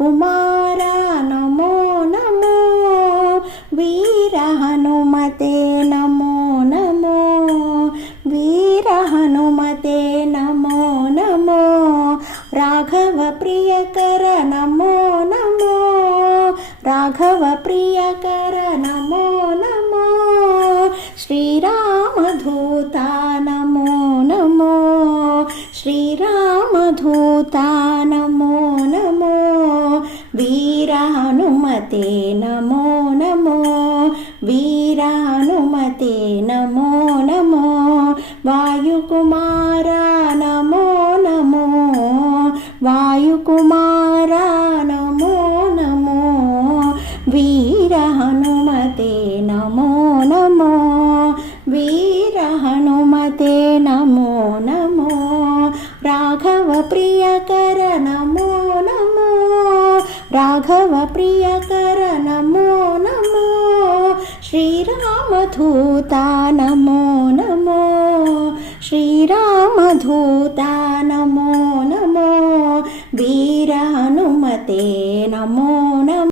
वायुकुमारा नमो नमो वीर हनुमते नमो नमो वीर हनुमते नमो नमो राघव प्रियकर नमो नमो राघव प्रियकर नमो नमो श्रीरामधूता नमो नमो श्रीरामधूता नमो नमो वीर हनुमते नमो नमो वीर हनुमते नमो नमो वायुकुमारा नमो नमो वायुकुमारा नमो नमो वीर हनुमते नमो नमो वीर हनुमते नमो नमो राघव प्रियकर नमो नमो राघव प्रियकर नमो नमो श्रीरामधूता नमो नमो श्रीरामधूता